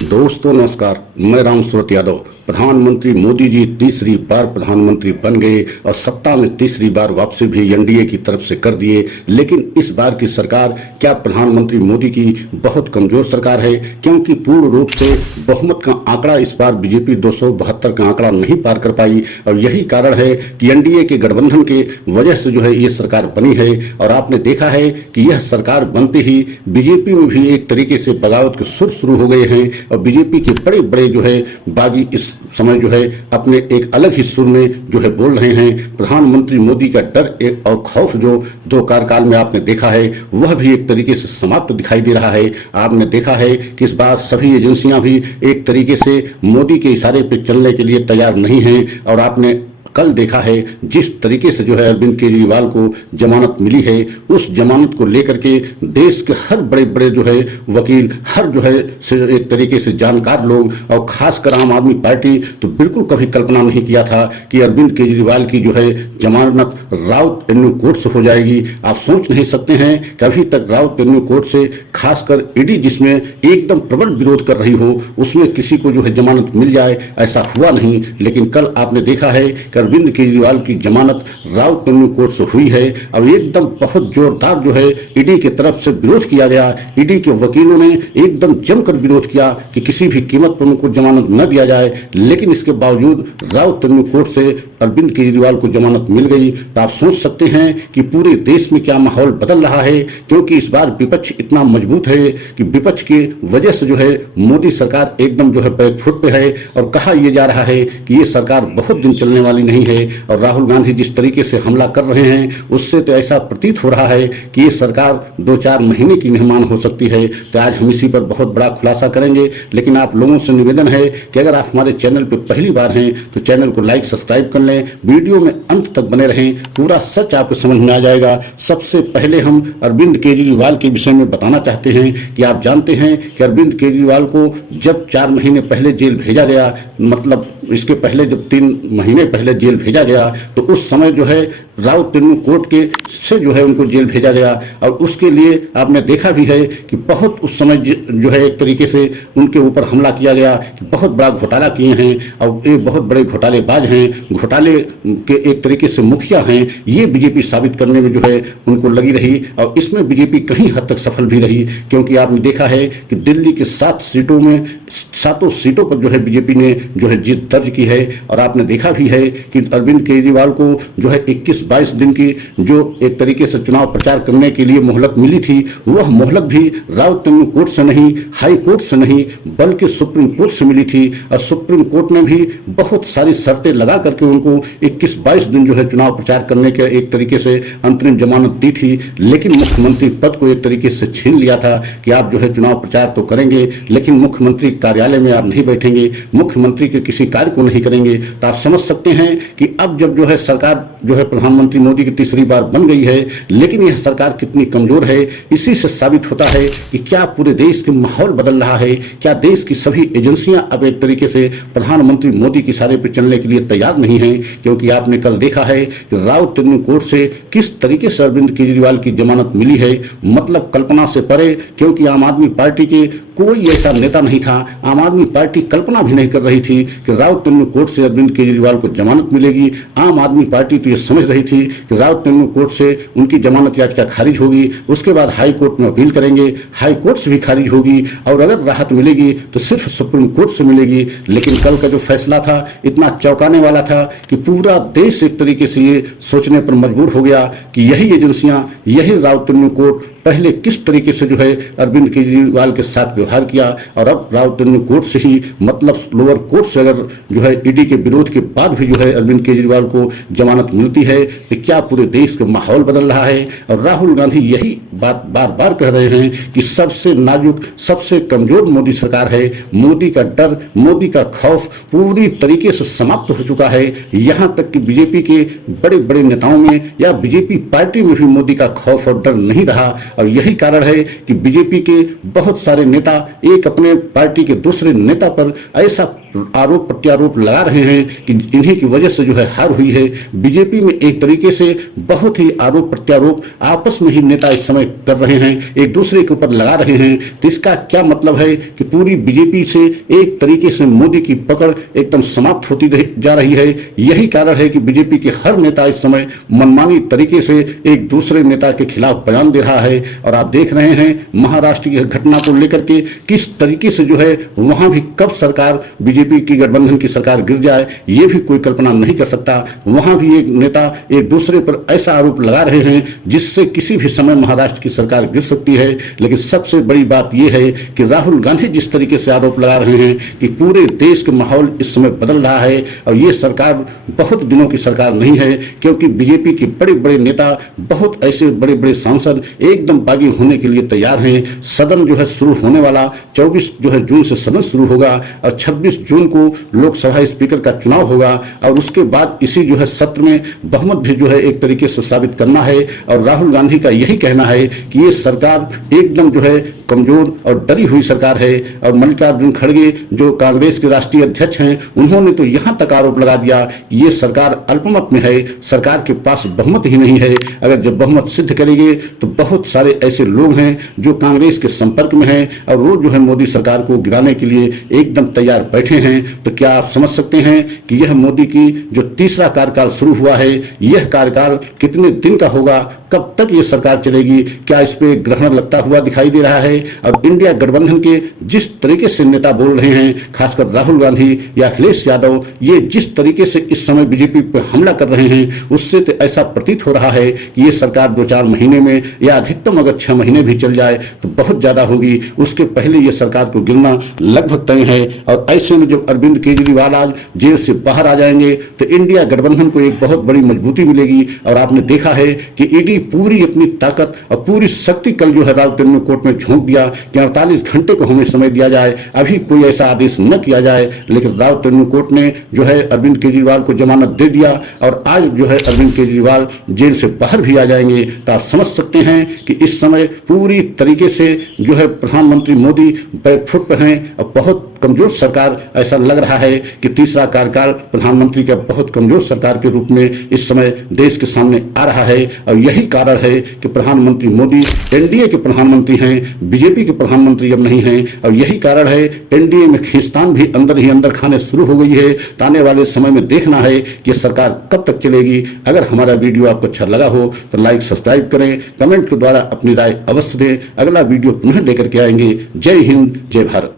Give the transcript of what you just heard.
दोस्तों नमस्कार, मैं राम सूरत यादव। प्रधानमंत्री मोदी जी तीसरी बार प्रधानमंत्री बन गए और सत्ता में तीसरी बार वापसी भी एनडीए की तरफ से कर दिए। लेकिन इस बार की सरकार क्या प्रधानमंत्री मोदी की बहुत कमजोर सरकार है, क्योंकि पूर्ण रूप से बहुमत का आंकड़ा इस बार बीजेपी 272 का आंकड़ा नहीं पार कर पाई। और यही कारण है कि एनडीए के गठबंधन के वजह से जो है ये सरकार बनी है। और आपने देखा है कि यह सरकार बनते ही बीजेपी में भी एक तरीके से बगावत के सुर शुरू हो गए हैं और बीजेपी के बड़े बड़े जो है बागी इस समय जो है अपने एक अलग ही सुर में जो है बोल रहे हैं। प्रधानमंत्री मोदी का डर और खौफ जो दो कार्यकाल में आपने देखा है वह भी एक तरीके से समाप्त दिखाई दे रहा है। आपने देखा है कि इस बार सभी एजेंसियां भी एक तरीके से मोदी के इशारे पर चलने के लिए तैयार नहीं हैं। और आपने कल देखा है जिस तरीके से जो है अरविंद केजरीवाल को जमानत मिली है, उस जमानत को लेकर के देश के हर बड़े बड़े जो है वकील, हर जो है एक तरीके से जानकार लोग और खासकर आम आदमी पार्टी तो बिल्कुल कभी कल्पना नहीं किया था कि अरविंद केजरीवाल की जो है जमानत राउत एवेन्यू कोर्ट से हो जाएगी। आप सोच नहीं सकते हैं कि अभी तक राउत एवेन्यू कोर्ट से खासकर ईडी जिसमें एकदम प्रबल विरोध कर रही हो, उसमें किसी को जो है जमानत मिल जाए, ऐसा हुआ नहीं। लेकिन कल आपने देखा है कि अरविंद केजरीवाल की जमानत राउत एवेन्यू कोर्ट से हुई है। अब एकदम बहुत जोरदार जो है ईडी की तरफ से विरोध किया गया। ईडी के वकीलों ने एकदम जमकर विरोध किया कि किसी भी कीमत पर उनको जमानत न दिया जाए। लेकिन इसके बावजूद राउत एवेन्यू कोर्ट से अरविंद केजरीवाल को जमानत मिल गई। तो आप सोच सकते हैं कि पूरे देश में क्या माहौल बदल रहा है, क्योंकि इस बार विपक्ष इतना मजबूत है कि विपक्ष की वजह से जो है मोदी सरकार एकदम जो है बैकफुट पे है। और कहा यह जा रहा है कि ये सरकार बहुत दिन चलने वाली नहीं है। और राहुल गांधी जिस तरीके से हमला कर रहे हैं उससे तो ऐसा प्रतीत हो रहा है कि ये सरकार 2-4 महीने की मेहमान हो सकती है। तो आज हम इसी पर बहुत बड़ा खुलासा करेंगे। लेकिन आप लोगों से निवेदन है कि अगर आप हमारे चैनल पर पहली बार हैं तो चैनल को लाइक सब्सक्राइब कर लें, वीडियो में अंत तक बने रहें, पूरा सच आपको समझ में आ जाएगा। सबसे पहले हम अरविंद केजरीवाल के विषय में बताना चाहते हैं कि आप जानते हैं कि अरविंद केजरीवाल को जब 4 महीने पहले जेल भेजा गया, मतलब इसके पहले जब 3 महीने पहले जेल भेजा गया, तो उस समय जो है राउत एवेन्यू कोर्ट के से जो है उनको जेल भेजा गया। और उसके लिए आपने देखा भी है कि बहुत उस समय जो है एक तरीके से उनके ऊपर हमला किया गया कि बहुत बड़ा घोटाला किए हैं और ये बहुत बड़े घोटालेबाज हैं, घोटाले के एक तरीके से मुखिया हैं। ये बीजेपी साबित करने में जो है उनको लगी रही और इसमें बीजेपी कहीं हद तक सफल भी रही, क्योंकि आपने देखा है कि दिल्ली के 7 सीटों में 7 सीटों पर जो है बीजेपी ने जो है जीत दर्ज की है। और आपने देखा भी है कि अरविंद केजरीवाल को जो है 21-22 दिन की जो एक तरीके से चुनाव प्रचार करने के लिए मोहलत मिली थी, वह मोहलत भी राउत एवेन्यू कोर्ट से नहीं, हाई कोर्ट से नहीं, बल्कि सुप्रीम कोर्ट से मिली थी। और सुप्रीम कोर्ट ने भी बहुत सारी शर्तें लगा करके उनको 21-22 दिन जो है चुनाव प्रचार करने के एक तरीके से अंतरिम जमानत दी थी। लेकिन मुख्यमंत्री पद को एक तरीके से छीन लिया था कि आप जो है चुनाव प्रचार तो करेंगे लेकिन मुख्यमंत्री कार्यालय में आप नहीं बैठेंगे, मुख्यमंत्री के किसी कार्य को नहीं करेंगे। तो आप समझ सकते हैं कि अब जब जो है सरकार जो है प्रधानमंत्री मोदी की तीसरी बार बन गई है, लेकिन यह सरकार कितनी कमजोर है इसी से साबित होता है कि क्या पूरे देश के माहौल बदल रहा है, क्या देश की सभी एजेंसियां अब एक तरीके से प्रधानमंत्री मोदी के इशारे पर चलने के लिए तैयार नहीं है। क्योंकि आपने कल देखा है कि राउत एवेन्यू कोर्ट से किस तरीके से अरविंद केजरीवाल की जमानत मिली है, मतलब कल्पना से परे। क्योंकि आम आदमी पार्टी के कोई ऐसा नेता नहीं था, आम आदमी पार्टी कल्पना भी नहीं कर रही थी कि राउत एवेन्यू कोर्ट से अरविंद केजरीवाल को जमानत मिलेगी। आम आदमी पार्टी तो ये समझ रही थी कि राउत एवेन्यू कोर्ट से उनकी जमानत याचिका खारिज होगी, उसके बाद हाई कोर्ट में अपील करेंगे, हाई कोर्ट से भी खारिज होगी और अगर राहत मिलेगी तो सिर्फ सुप्रीम कोर्ट से मिलेगी। लेकिन कल का जो फैसला था इतना चौंकाने वाला था कि पूरा देश एक तरीके से ये सोचने पर मजबूर हो गया कि यही एजेंसियां, यही राउत एवेन्यू कोर्ट पहले किस तरीके से जो है अरविंद केजरीवाल के साथ व्यवहार किया। और अब राउत एवेन्यू कोर्ट से ही, मतलब लोअर कोर्ट से अगर जो है ईडी के विरोध के बाद भी जो है अरविंद केजरीवाल को जमानत मिलती है, तो क्या पूरे देश का माहौल बदल रहा है। और राहुल गांधी यही बात बार बार कह रहे हैं कि सबसे नाजुक, सबसे कमजोर मोदी सरकार है। मोदी का डर, मोदी का खौफ पूरी तरीके से समाप्त हो चुका है। यहां तक कि बीजेपी के बड़े बड़े नेताओं में या बीजेपी पार्टी में भी मोदी का खौफ और डर नहीं रहा। और यही कारण है कि बीजेपी के बहुत सारे नेता एक अपने पार्टी के दूसरे नेता पर ऐसा आरोप प्रत्यारोप लगा रहे हैं कि इन्हीं की वजह से जो है हार हुई है। बीजेपी में एक तरीके से बहुत ही आरोप प्रत्यारोप आपस में ही नेता इस समय कर रहे हैं, एक दूसरे के ऊपर लगा रहे हैं। तो इसका क्या मतलब है कि पूरी बीजेपी से एक तरीके से मोदी की पकड़ एकदम समाप्त होती जा रही है। यही कारण है कि बीजेपी के हर नेता इस समय मनमानी तरीके से एक दूसरे नेता के खिलाफ बयान दे रहा है। और आप देख रहे हैं महाराष्ट्र की घटना को लेकर के किस तरीके से जो है वहां भी कब सरकार बीजेपी की गठबंधन की सरकार गिर जाए ये भी कोई कल्पना नहीं कर सकता। वहां भी एक नेता एक दूसरे पर ऐसा आरोप लगा रहे हैं जिससे किसी भी समय महाराष्ट्र की सरकार गिर सकती है। लेकिन सबसे बड़ी बात यह है कि राहुल गांधी जिस तरीके से आरोप लगा रहे हैं कि पूरे देश के माहौल इस समय बदल रहा है और ये सरकार बहुत दिनों की सरकार नहीं है, क्योंकि बीजेपी के बड़े बड़े नेता बहुत ऐसे बड़े बड़े सांसद एकदम बागी होने के लिए तैयार हैं। सदन जो है शुरू होने वाला 24 जो है जून से सदन शुरू होगा और 26 जून को लोकसभा स्पीकर का चुनाव होगा और उसके बाद इसी जो है सत्र में बहुमत भी जो है एक तरीके से साबित करना है। और राहुल गांधी का यही कहना है कि ये सरकार एकदम जो है कमजोर और डरी हुई सरकार है। और मल्लिकार्जुन खड़गे जो कांग्रेस के राष्ट्रीय अध्यक्ष हैं उन्होंने तो यहां तक आरोप लगा दिया कि ये सरकार अल्पमत में है, सरकार के पास बहुमत ही नहीं है। अगर जब बहुमत सिद्ध करेंगे तो बहुत सारे ऐसे लोग हैं जो कांग्रेस के संपर्क में हैं और वो जो है मोदी सरकार को गिराने के लिए एकदम तैयार बैठे हैं। तो क्या आप समझ सकते हैं कि यह मोदी की जो तीसरा कार्यकाल शुरू हुआ है यह कार्यकाल कितने दिन का होगा, कब तक ये सरकार चलेगी, क्या इस पे ग्रहण लगता हुआ दिखाई दे रहा है। और इंडिया गठबंधन के जिस तरीके से नेता बोल रहे हैं, खासकर राहुल गांधी या अखिलेश यादव, ये जिस तरीके से इस समय बीजेपी पर हमला कर रहे हैं उससे तो ऐसा प्रतीत हो रहा है कि ये सरकार 2-4 महीने में या अधिकतम अगर 6 महीने भी चल जाए तो बहुत ज्यादा होगी, उसके पहले ये सरकार को गिरना लगभग तय है। और ऐसे में जब अरविंद केजरीवाल आज जेल से बाहर आ जाएंगे तो इंडिया गठबंधन को एक बहुत बड़ी मजबूती मिलेगी। और आपने देखा है कि ईडी पूरी अपनी ताकत और पूरी शक्ति कल जो है राउरकेला कोर्ट में झोंक दिया कि 48 घंटे को हमें समय दिया जाए, अभी कोई ऐसा आदेश न किया जाए। लेकिन राउरकेला कोर्ट ने जो है अरविंद केजरीवाल को जमानत दे दिया और आज जो है अरविंद केजरीवाल जेल से बाहर भी आ जाएंगे। तो आप समझ सकते हैं कि इस समय पूरी तरीके से जो है प्रधानमंत्री मोदी बैकफुट पर हैं और बहुत कमजोर सरकार, ऐसा लग रहा है कि तीसरा कार्यकाल प्रधानमंत्री का बहुत कमजोर सरकार के रूप में इस समय देश के सामने आ रहा है। और यही कारण है कि प्रधानमंत्री मोदी एनडीए के प्रधानमंत्री हैं, बीजेपी के प्रधानमंत्री अब नहीं हैं। और यही कारण है एनडीए में खींचतान भी अंदर ही अंदर खाने शुरू हो गई है। तो आने वाले समय में देखना है कि सरकार कब तक चलेगी। अगर हमारा वीडियो आपको अच्छा लगा हो तो लाइक सब्सक्राइब करें, कमेंट के द्वारा अपनी राय अवश्य दें। अगला वीडियो पुनः लेकर के आएंगे। जय हिंद, जय भारत।